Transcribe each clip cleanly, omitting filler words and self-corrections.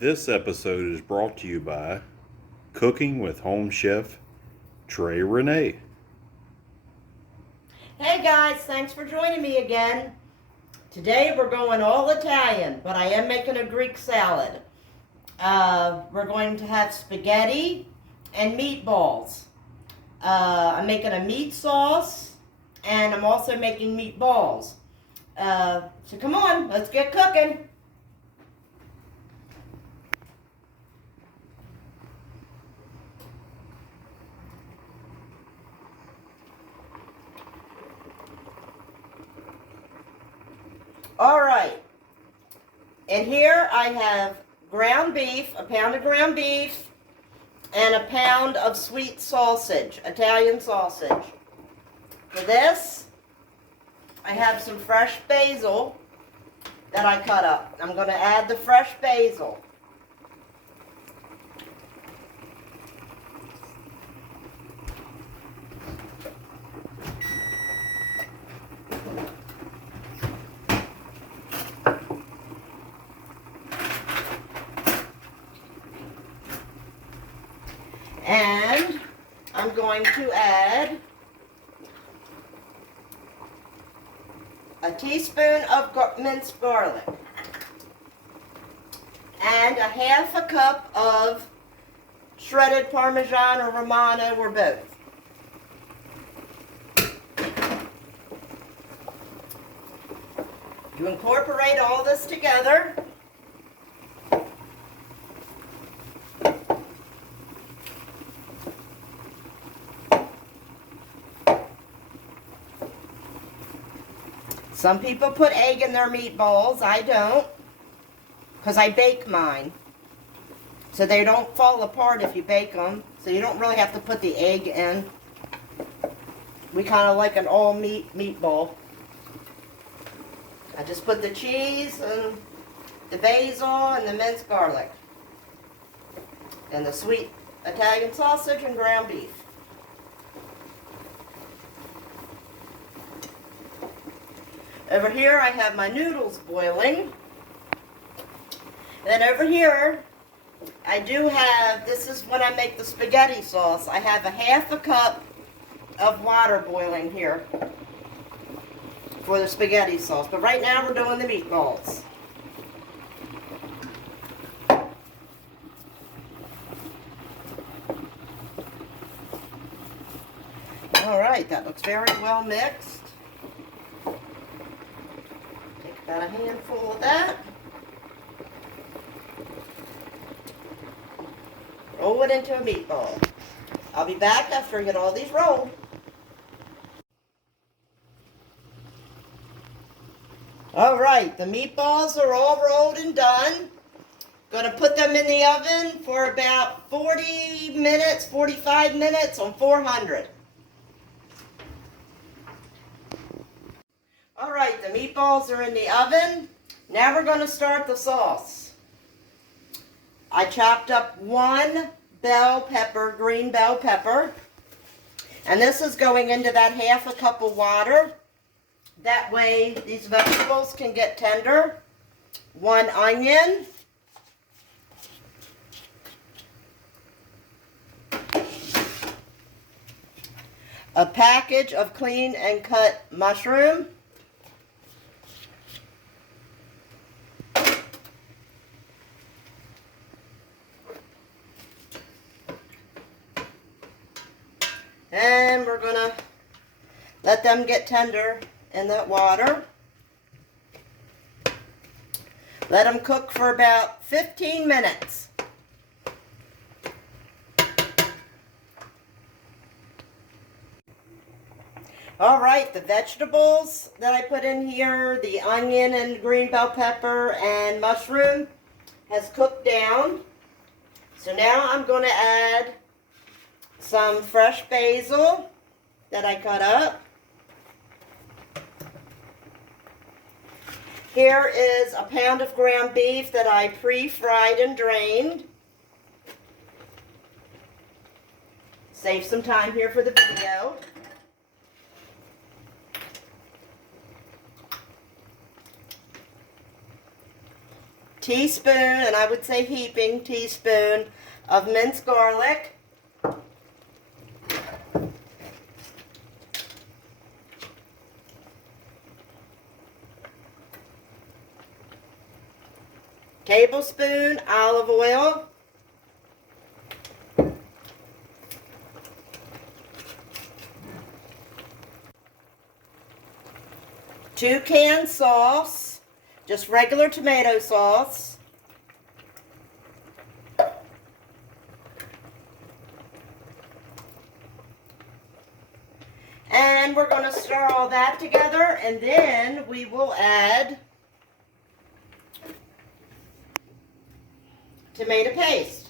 This episode is brought to you by Cooking with Home Chef TRA-RENEE. Hey guys, thanks for joining me again. Today we're going all Italian, but I am making a Greek salad. We're going to have spaghetti and meatballs. I'm making a meat sauce, and I'm also making meatballs. So come on, let's get cooking. All right, and here I have ground beef, a pound of ground beef, and a pound of sweet sausage, Italian sausage. For this, I have some fresh basil that I cut up. I'm going to add the fresh basil. And I'm going to add a teaspoon of minced garlic and a half a cup of shredded Parmesan or Romano or both. You incorporate all this together. Some people put egg in their meatballs. I don't, because I bake mine. So they don't fall apart if you bake them. So you don't really have to put the egg in. We kind of like an all-meat meatball. I just put the cheese and the basil and the minced garlic. And the sweet Italian sausage and ground beef. Over here I have my noodles boiling. Then over here I do have, this is when I make the spaghetti sauce, I have a half a cup of water boiling here for the spaghetti sauce. But right now we're doing the meatballs. Alright, that looks very well mixed. Got a handful of that. Roll it into a meatball. I'll be back after I get all these rolled. Alright, the meatballs are all rolled and done. Gonna put them in the oven for about 40 minutes, 45 minutes on 400. Alright, the meatballs are in the oven. Now we're going to start the sauce. I chopped up one bell pepper, green bell pepper. And this is going into that half a cup of water. That way these vegetables can get tender. One onion. A package of clean and cut mushroom. And we're going to let them get tender in that water. Let them cook for about 15 minutes. Alright, the vegetables that I put in here, the onion and green bell pepper and mushroom, has cooked down. So now I'm going to add some fresh basil that I cut up. Here is a pound of ground beef that I pre-fried and drained. Save some time here for the video. teaspoon, and I would say heaping teaspoon of minced garlic. Tablespoon olive oil. Two cans sauce, just regular tomato sauce. And we're going to stir all that together, and then we will add tomato paste.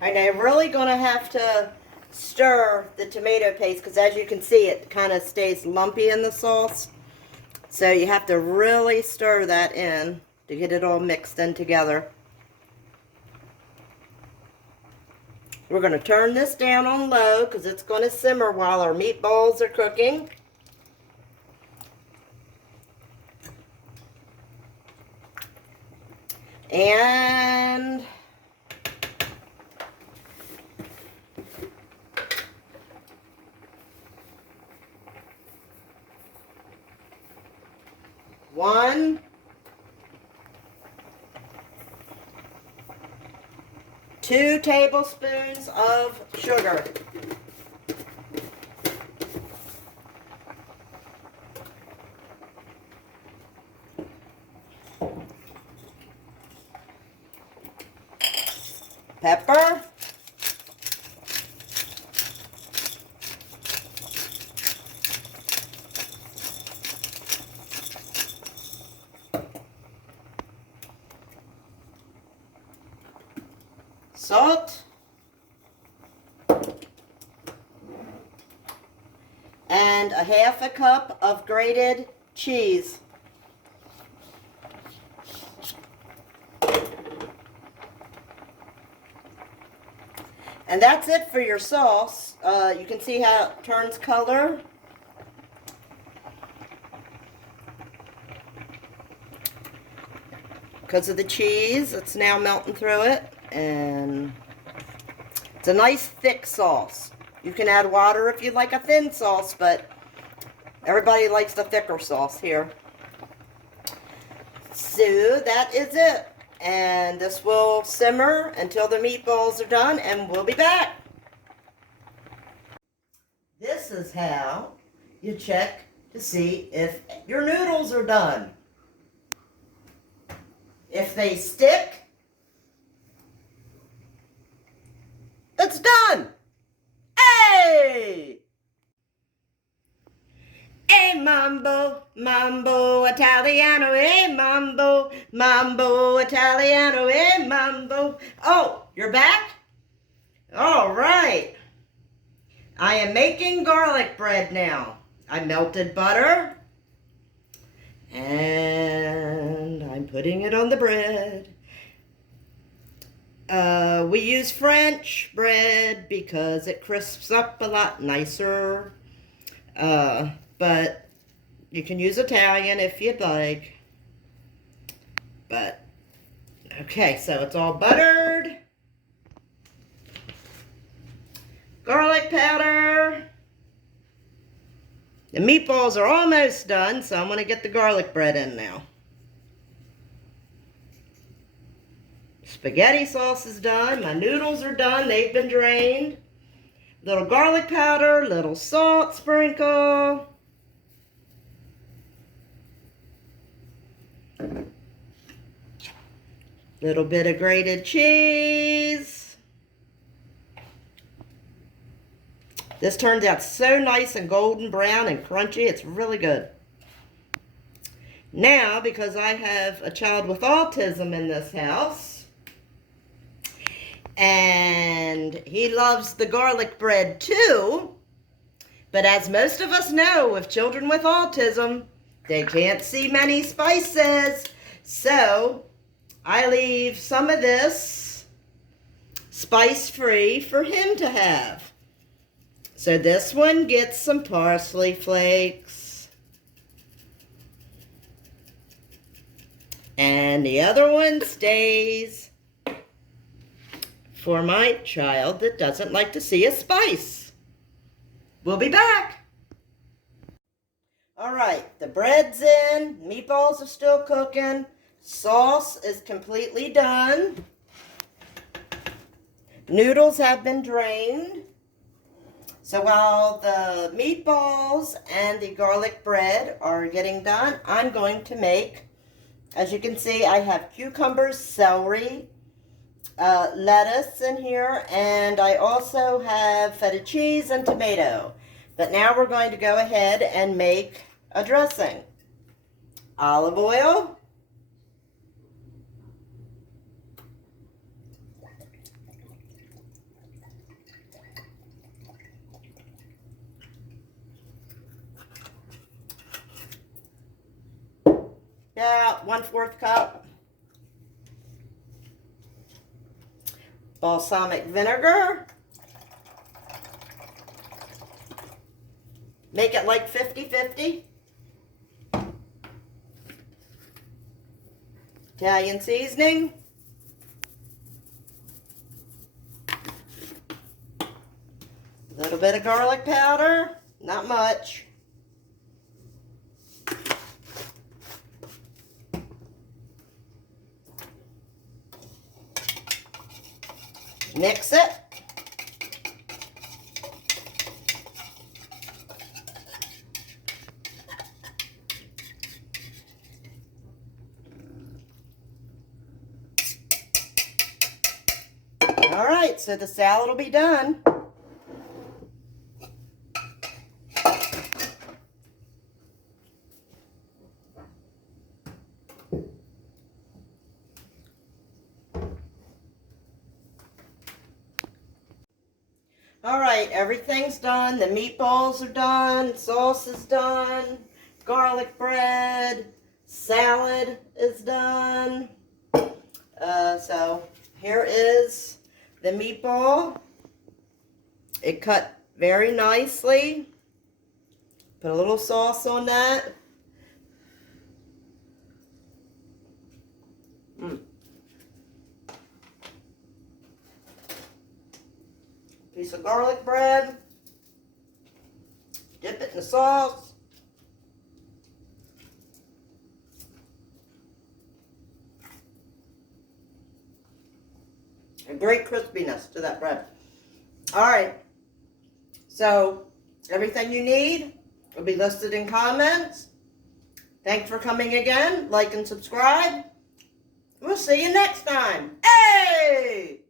And I'm really going to have to stir the tomato paste because as you can see it kind of stays lumpy in the sauce. So you have to really stir that in to get it all mixed in together. We're going to turn this down on low because it's going to simmer while our meatballs are cooking. And two tablespoons of sugar. Pepper. Salt. And a half a cup of grated cheese. And that's it for your sauce. You can see how it turns color. Because of the cheese, it's now melting through it. And it's a nice thick sauce. You can add water if you like a thin sauce, but everybody likes the thicker sauce here. So that is it. And this will simmer until the meatballs are done, and we'll be back. This is how you check to see if your noodles are done. If they stick, it's done. Hey! Hey, mambo, mambo Italiano, hey, mambo, mambo Italiano, hey, mambo. Oh, you're back? All right. I am making garlic bread now. I melted butter, and I'm putting it on the bread. We use French bread because it crisps up a lot nicer. But you can use Italian if you'd like. But, okay, so it's all buttered. Garlic powder. The meatballs are almost done, so I'm going to get the garlic bread in now. Spaghetti sauce is done. My noodles are done. They've been drained. Little garlic powder, little salt sprinkle. Little bit of grated cheese. This turns out so nice and golden brown and crunchy. It's really good. Now, because I have a child with autism in this house, and he loves the garlic bread too, but as most of us know, with children with autism, they can't see many spices. So I leave some of this spice-free for him to have. So this one gets some parsley flakes. And the other one stays for my child that doesn't like to see a spice. We'll be back. All right, the bread's in, meatballs are still cooking, sauce is completely done, noodles have been drained. So while the meatballs and the garlic bread are getting done, I'm going to make, as you can see, I have cucumbers, celery, lettuce in here, and I also have feta cheese and tomato. But now we're going to go ahead and make a dressing. Olive oil. About 1/4 cup. Balsamic vinegar. Make it like 50-50. Italian seasoning. A little bit of garlic powder, not much. Mix it. All right, so the salad will be done. All right, everything's done. The meatballs are done, sauce is done, garlic bread, salad is done. So here is the meatball. It cut very nicely. Put a little sauce on that. Piece of garlic bread. Dip it in the sauce. A great crispiness to that bread. All right. So everything you need will be listed in comments. Thanks for coming again. Like and subscribe. We'll see you next time. Hey!